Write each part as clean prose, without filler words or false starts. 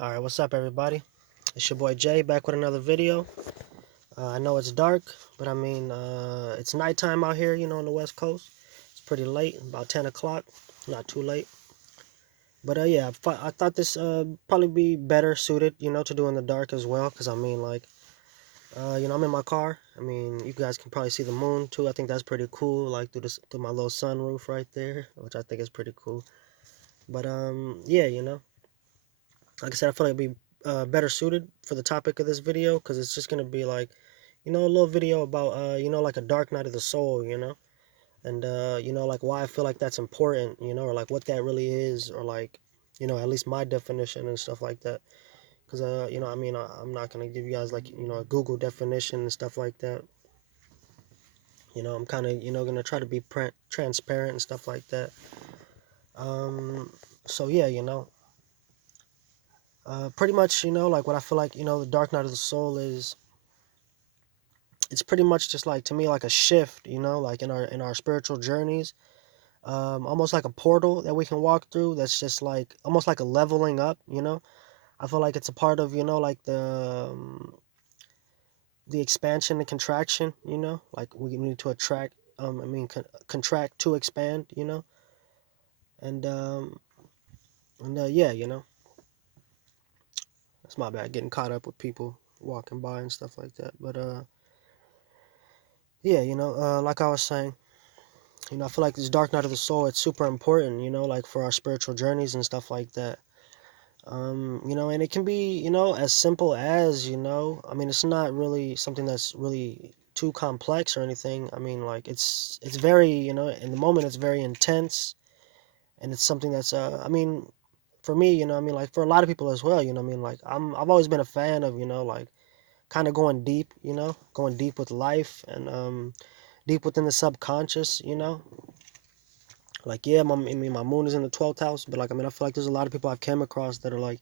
Alright, what's up everybody? It's your boy Jay back with another video. I know it's dark, but it's nighttime out here, on the west coast. It's pretty late, about 10 o'clock, not too late. But yeah, I thought this probably be better suited, to do in the dark as well. Because I'm in my car. You guys can probably see the moon too. I think that's pretty cool, like through my little sunroof right there, which I think is pretty cool. But yeah, like I said, I feel like it'd be better suited for the topic of this video because it's just gonna be like, a little video about, like a dark night of the soul, and like why I feel like that's important, or like what that really is, or like, at least my definition and stuff like that. Because I'm not gonna give you guys like, a Google definition and stuff like that. I'm kind of, gonna try to be transparent and stuff like that. So yeah, pretty much, like what I feel like, the dark night of the soul is, it's pretty much just like, to me, like a shift, like in our spiritual journeys, almost like a portal that we can walk through. That's just like almost like a leveling up. I feel like it's a part of, like the expansion and contraction. Like we need to attract, contract to expand. And yeah, that's my bad, getting caught up with people walking by and stuff like that. But yeah, like I was saying, I feel like this dark night of the soul, it's super important, like for our spiritual journeys and stuff like that. And it can be, as simple as, it's not really something that's really too complex or anything. Like it's very, in the moment it's very intense, and it's something that's for me, like for a lot of people as well, like I've always been a fan of, like kind of going deep, going deep with life, and deep within the subconscious, like yeah, my moon is in the 12th house, but like I feel like there's a lot of people I've came across that are like,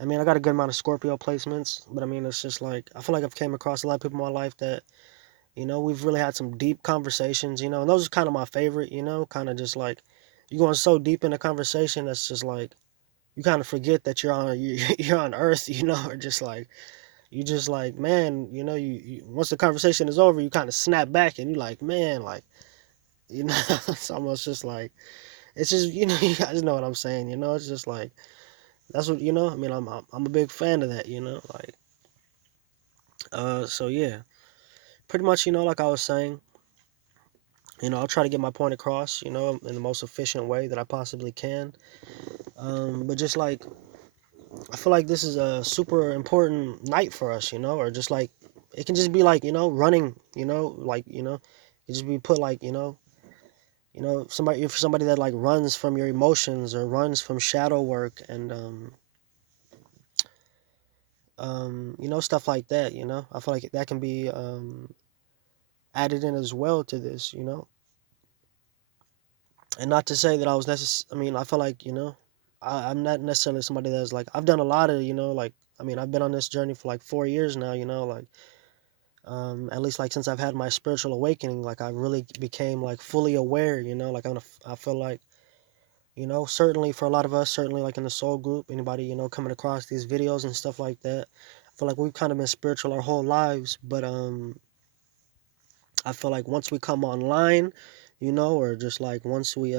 I got a good amount of Scorpio placements, but it's just like I feel like I've came across a lot of people in my life that, we've really had some deep conversations, and those are kind of my favorite, kind of just like you're going so deep in a conversation that's just like you kind of forget that you're on Earth, or just like you just like, man, you once the conversation is over, you kind of snap back and you like, man, like, it's almost just like it's just, you guys know what I'm saying, it's just like that's what, I'm a big fan of that, like so yeah, pretty much, like I was saying, I'll try to get my point across, in the most efficient way that I possibly can. But just like I feel like this is a super important night for us, or just like it can just be like, running, like, it just be put like, somebody, if somebody that like runs from your emotions or runs from shadow work, and stuff like that, I feel like that can be added in as well to this, and not to say that I was I feel like, I'm not necessarily somebody that's like, I've done a lot of, like, I've been on this journey for like 4 years now, like, at least like since I've had my spiritual awakening, like I really became like fully aware, like I feel like, certainly for a lot of us, certainly like in the soul group, anybody, coming across these videos and stuff like that, I feel like we've kind of been spiritual our whole lives, but I feel like once we come online, or just like once we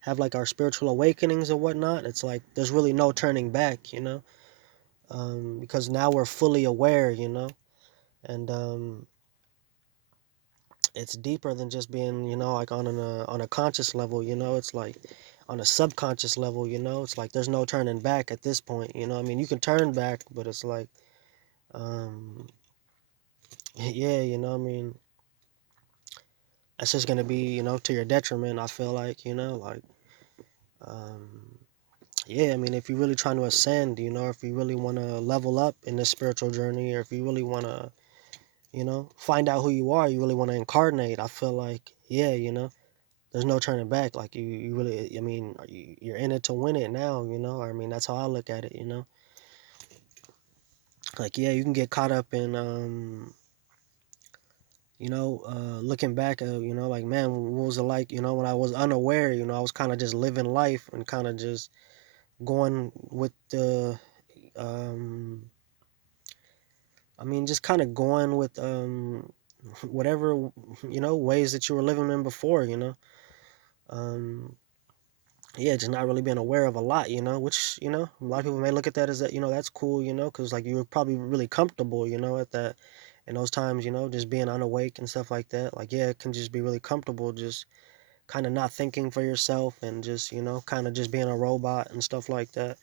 have like our spiritual awakenings and whatnot, it's like there's really no turning back, because now we're fully aware, and it's deeper than just being, like on a conscious level, it's like on a subconscious level, it's like there's no turning back at this point, you can turn back, but it's like um yeah, that's just gonna be, to your detriment, I feel like, like um yeah, if you're really trying to ascend, if you really want to level up in this spiritual journey, or if you really want to, find out who you are, you really want to incarnate, I feel like, yeah, there's no turning back. Like you really, you're in it to win it now, that's how I look at it, like, yeah, you can get caught up in, looking back, like, man, what was it like, when I was unaware, I was kind of just living life and kind of just going with the, I mean, just kind of going with whatever ways that you were living in before. Um, yeah, just not really being aware of a lot. Which a lot of people may look at that as that that's cool. Because like you were probably really comfortable. At that in those times. Just being unawake and stuff like that. Like yeah, it can just be really comfortable. Just kind of not thinking for yourself and just kind of just being a robot and stuff like that.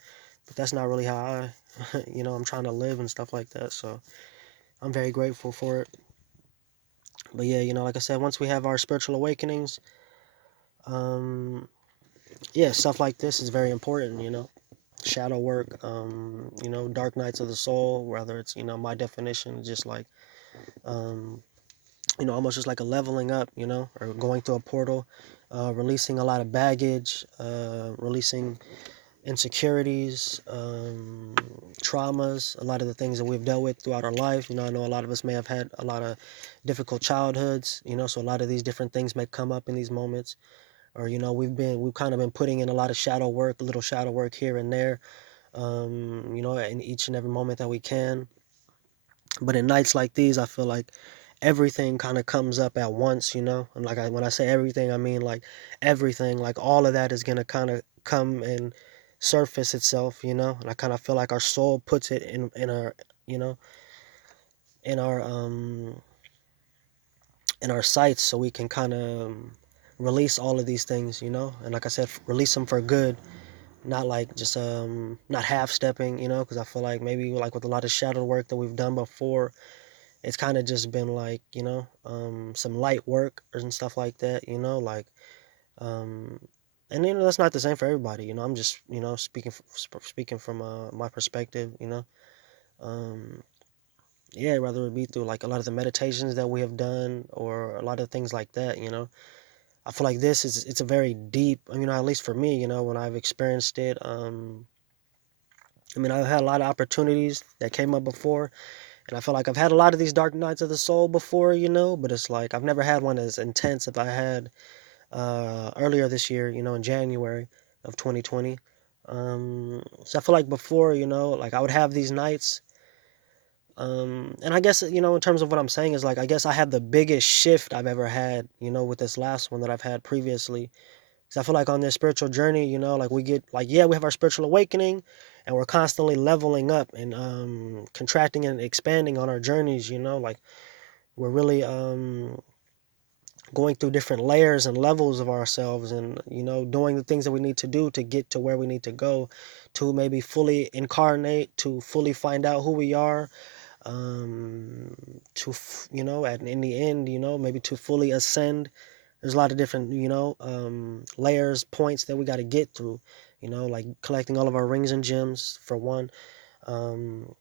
But that's not really how I I'm trying to live and stuff like that. So I'm very grateful for it. But yeah, like I said, once we have our spiritual awakenings, um, yeah, stuff like this is very important. Shadow work, dark nights of the soul. Whether it's my definition, just like um, almost just like a leveling up, or going through a portal, releasing a lot of baggage, releasing insecurities, traumas, a lot of the things that we've dealt with throughout our life. I know a lot of us may have had a lot of difficult childhoods, so a lot of these different things may come up in these moments. Or, we've kind of been putting in a lot of shadow work, a little shadow work here and there, in each and every moment that we can. But in nights like these, I feel like everything kind of comes up at once, And like when I say everything, I mean like everything, like all of that is gonna kind of come and surface itself, And I kind of feel like our soul puts it you know, in our sights, so we can kind of release all of these things, And like I said, release them for good, not like just not half stepping, Because I feel like maybe like with a lot of shadow work that we've done before, it's kind of just been like some light work and stuff like that, like um and that's not the same for everybody. I'm just speaking from my perspective, um yeah, whether it be through like a lot of the meditations that we have done or a lot of things like that. I feel like it's a very deep, at least for me, when I've experienced it. I've had a lot of opportunities that came up before. And I feel like I've had a lot of these dark nights of the soul before, but it's like I've never had one as intense as I had earlier this year, in January of 2020. So I feel like before, like I would have these nights. And I guess, in terms of what I'm saying is like, I guess I had the biggest shift I've ever had, with this last one that I've had previously. Because I feel like on this spiritual journey, like we get, like, yeah, we have our spiritual awakening and we're constantly leveling up and contracting and expanding on our journeys, like we're really going through different layers and levels of ourselves and doing the things that we need to do to get to where we need to go, to maybe fully incarnate, to fully find out who we are, in the end, maybe to fully ascend. There's a lot of different layers, points that we got to get through, like collecting all of our rings and gems for one. um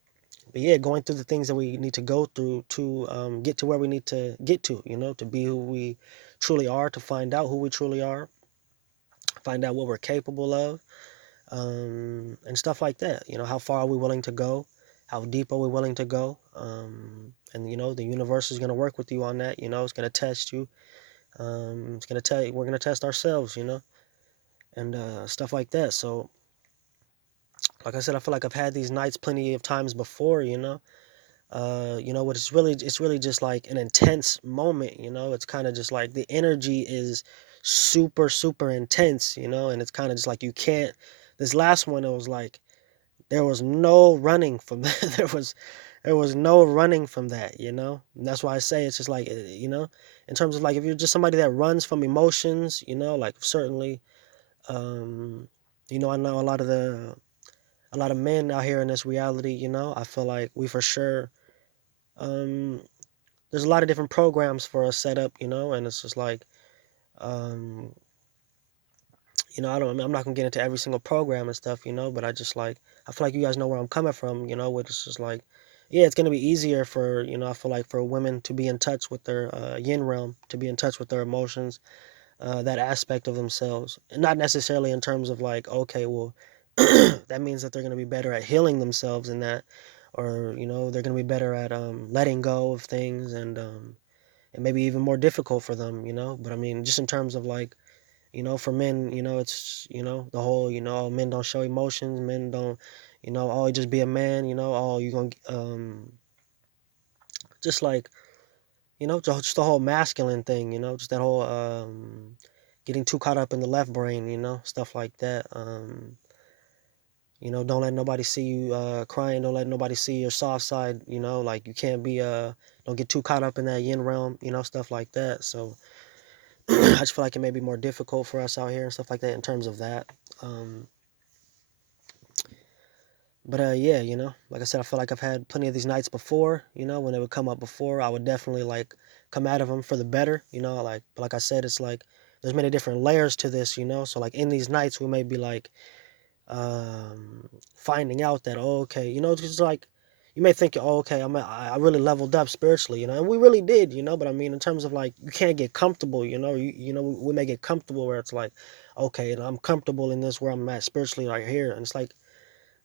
but yeah, going through the things that we need to go through to get to where we need to get to, to be who we truly are, to find out who we truly are, find out what we're capable of, and stuff like that. How far are we willing to go? How deep are we willing to go? And the universe is going to work with you on that. It's going to test you. It's going to tell you, we're going to test ourselves, and stuff like that. So, like I said, I feel like I've had these nights plenty of times before, what it's really just like an intense moment. It's kind of just like the energy is super super intense, and it's kind of just like you can't. This last one, it was like there was no running from that. There was no running from that, and that's why I say it's just like in terms of like if you're just somebody that runs from emotions, like certainly, um I know a lot of men out here in this reality, I feel like we for sure, um there's a lot of different programs for us set up, and it's just like, um, I'm not gonna get into every single program and stuff, but I feel like you guys know where I'm coming from, which is just like, yeah, it's gonna be easier for, I feel like for women to be in touch with their yin realm, to be in touch with their emotions, that aspect of themselves, and not necessarily in terms of like, okay, well, that means that they're gonna be better at healing themselves in that, or they're gonna be better at letting go of things, and maybe even more difficult for them, But I mean, just in terms of like For men, it's, the whole, men don't show emotions, men don't, oh, just be a man, oh, you gonna, just like, just the whole masculine thing, just that whole, getting too caught up in the left brain, stuff like that. Don't let nobody see you crying. Don't let nobody see your soft side. Like you can't be don't get too caught up in that yin realm. Stuff like that. So I just feel like it may be more difficult for us out here and stuff like that in terms of that. Um, but yeah, like I said, I feel like I've had plenty of these nights before. When it would come up before, I would definitely like come out of them for the better. Like I said, it's like there's many different layers to this. So like in these nights, we may be like finding out that, oh, okay, just like you may think, oh, okay, I really leveled up spiritually, and we really did, but I mean in terms of like you can't get comfortable, we may get comfortable where it's like, okay, and I'm comfortable in this where I'm at spiritually right here, and it's like,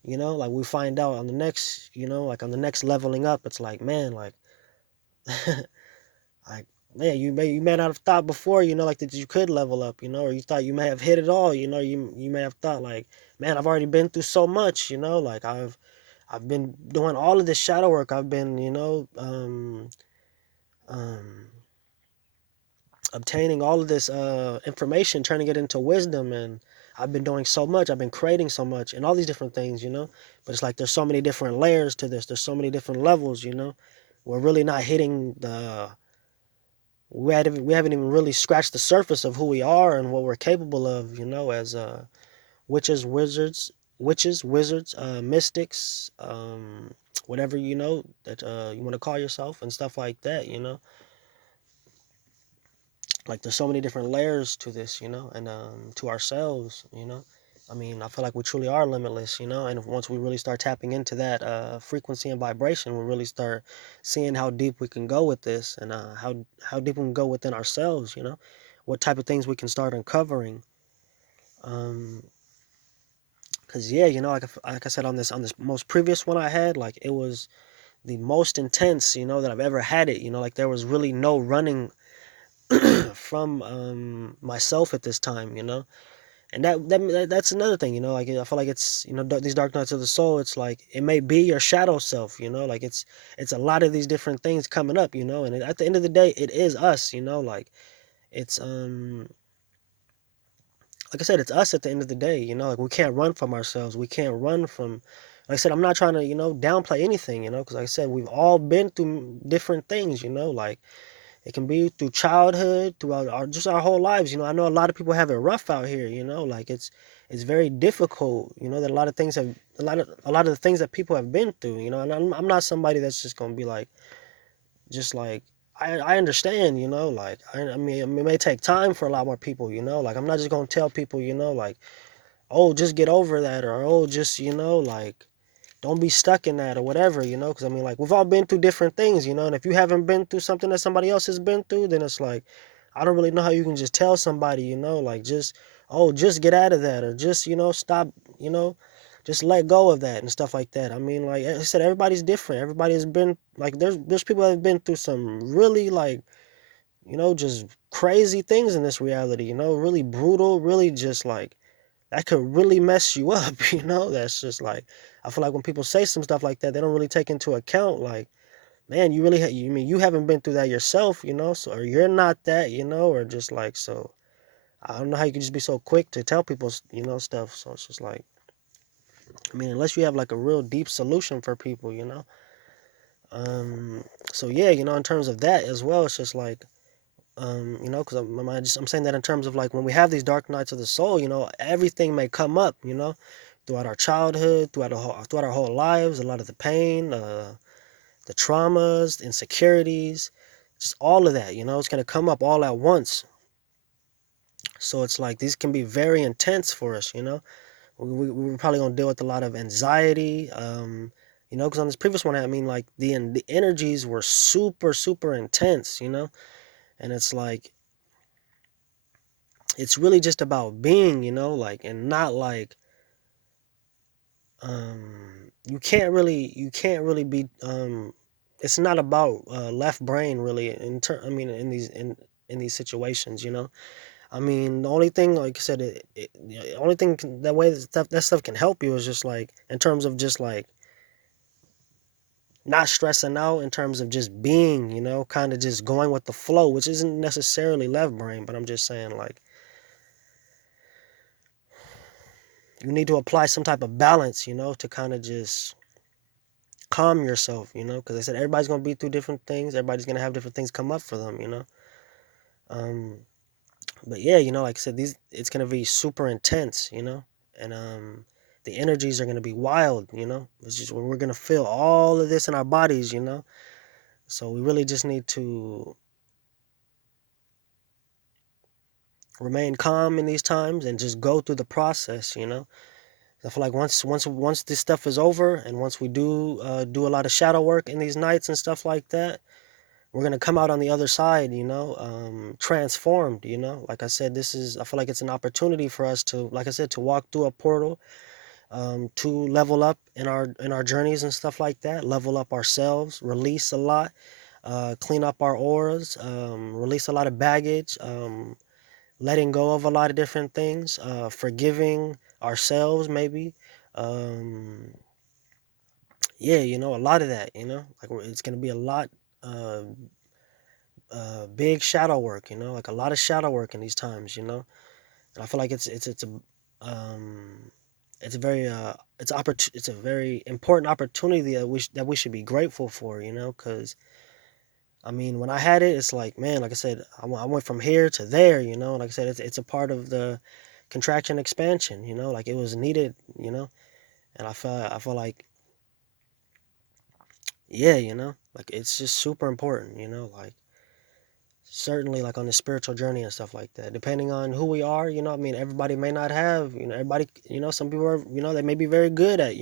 like we find out on the next, like on the next leveling up, it's like, man, like like, man, you may not have thought before, like that you could level up, or you thought you may have hit it all, you may have thought like, man, I've already been through so much, like I've been doing all of this shadow work. I've been, um, obtaining all of this information, turning it into wisdom, and I've been doing so much. I've been creating so much, and all these different things, But it's like there's so many different layers to this. There's so many different levels, We're really not hitting the. We haven't even really scratched the surface of who we are and what we're capable of, as witches, wizards, mystics, whatever that you want to call yourself and stuff like that. Like there's so many different layers to this, and to ourselves. I mean, I feel like we truly are limitless, and once we really start tapping into that frequency and vibration, we really start seeing how deep we can go with this, and how deep we can go within ourselves. What type of things we can start uncovering. Um, Cause yeah, like I said on this most previous one I had, like it was the most intense, that I've ever had it. Like there was really no running from myself at this time. And that's another thing. Like I feel like it's these dark nights of the soul. It's like it may be your shadow self. Like it's a lot of these different things coming up. And at the end of the day, it is us. Like it's like I said, it's us at the end of the day, like we can't run from ourselves. We can't run from, like I said, I'm not trying to, downplay anything, because like I said, we've all been through different things, like it can be through childhood, throughout just our whole lives. I know a lot of people have it rough out here, like it's very difficult, that a lot of the things that people have been through, and I'm not somebody that's just going to be like, just like I understand, like I mean it may take time for a lot more people, like I'm not just gonna tell people, like, oh, just get over that, or oh, just like don't be stuck in that or whatever, because I mean like we've all been through different things, and if you haven't been through something that somebody else has been through, then it's like I don't really know how you can just tell somebody, like just, oh, just get out of that, or just stop, you know just let go of that and stuff like that. I mean, like I said, everybody's different. Everybody has been like there's people that have been through some really like just crazy things in this reality. Really brutal, really just like that could really mess you up. That's just like I feel like when people say some stuff like that, they don't really take into account like, man, you really you mean you haven't been through that yourself, so or you're not that, or just like so. I don't know how you can just be so quick to tell people, stuff. So it's just like, I mean, unless you have like a real deep solution for people, Um, so yeah, in terms of that as well, it's just like, because I'm saying that in terms of like when we have these dark nights of the soul, everything may come up, throughout our childhood, throughout our whole lives, a lot of the pain, the traumas, the insecurities, just all of that, it's gonna come up all at once. So it's like these can be very intense for us, we're probably gonna deal with a lot of anxiety, because on this previous one, I mean, like the energies were super super intense, and it's like it's really just about being, like and not like you can't really be it's not about left brain really I mean in these situations, I mean, the only thing, like I said, the only thing that way that stuff can help you is just like in terms of just like not stressing out, in terms of just being, kind of just going with the flow, which isn't necessarily left brain, but I'm just saying like you need to apply some type of balance, to kind of just calm yourself, because I said everybody's gonna be through different things, everybody's gonna have different things come up for them. Um, but yeah, like I said, it's gonna be super intense, and the energies are gonna be wild, It's just we're gonna feel all of this in our bodies. So we really just need to remain calm in these times and just go through the process. I feel like once this stuff is over, and once we do a lot of shadow work in these nights and stuff like that, we're gonna come out on the other side, transformed. Like I said, I feel like it's an opportunity for us to, like I said, to walk through a portal, to level up in our journeys and stuff like that, level up ourselves, release a lot, clean up our auras, release a lot of baggage, letting go of a lot of different things, forgiving ourselves maybe. Um, yeah, a lot of that, like it's gonna be a lot. Uh, Big shadow work, like a lot of shadow work in these times. And I feel like um, it's a very it's a very important opportunity that we should be grateful for, because I mean, when I had it, it's like, man, like I said, I went from here to there, like I said, it's a part of the contraction expansion, like it was needed, and I feel like, yeah, like it's just super important, like certainly like on the spiritual journey and stuff like that, depending on who we are, I mean, everybody may not have, everybody, some people are, they may be very good at,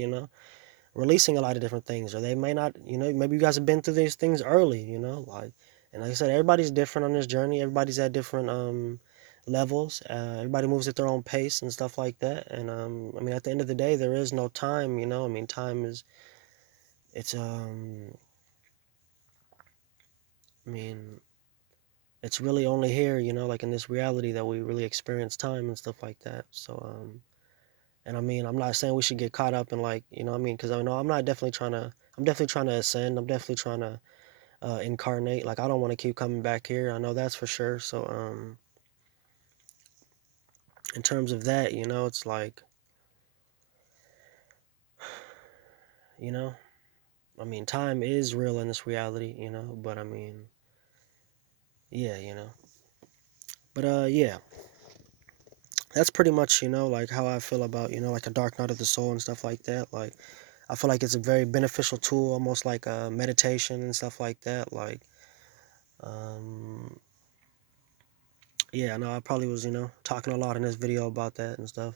releasing a lot of different things, or they may not, maybe you guys have been through these things early, like, and like I said, everybody's different on this journey, everybody's at different levels, everybody moves at their own pace and stuff like that, and I mean, at the end of the day, there is no time, I mean, time is, it's I mean, it's really only here, like in this reality, that we really experience time and stuff like that. So, and I mean, I'm not saying we should get caught up in, like, what I mean, because I know I'm definitely trying to ascend. I'm definitely trying to incarnate. Like, I don't want to keep coming back here. I know that's for sure. So, in terms of that, it's like, you know, I mean, time is real in this reality, but I mean, yeah, but yeah, that's pretty much, like how I feel about, like a dark night of the soul and stuff like that. Like, I feel like it's a very beneficial tool, almost like a meditation and stuff like that. Like, um, yeah, I know I probably was, talking a lot in this video about that and stuff.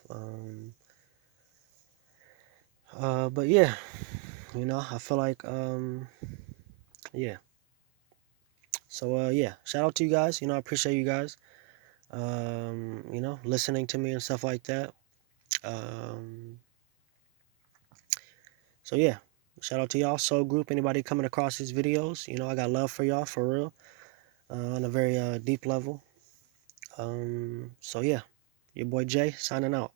But yeah, I feel like, yeah. So, yeah, shout out to you guys. I appreciate you guys, listening to me and stuff like that. Um, so yeah, shout out to y'all, Soul Group. Anybody coming across these videos, I got love for y'all for real, on a very deep level. So yeah, your boy Jay signing out.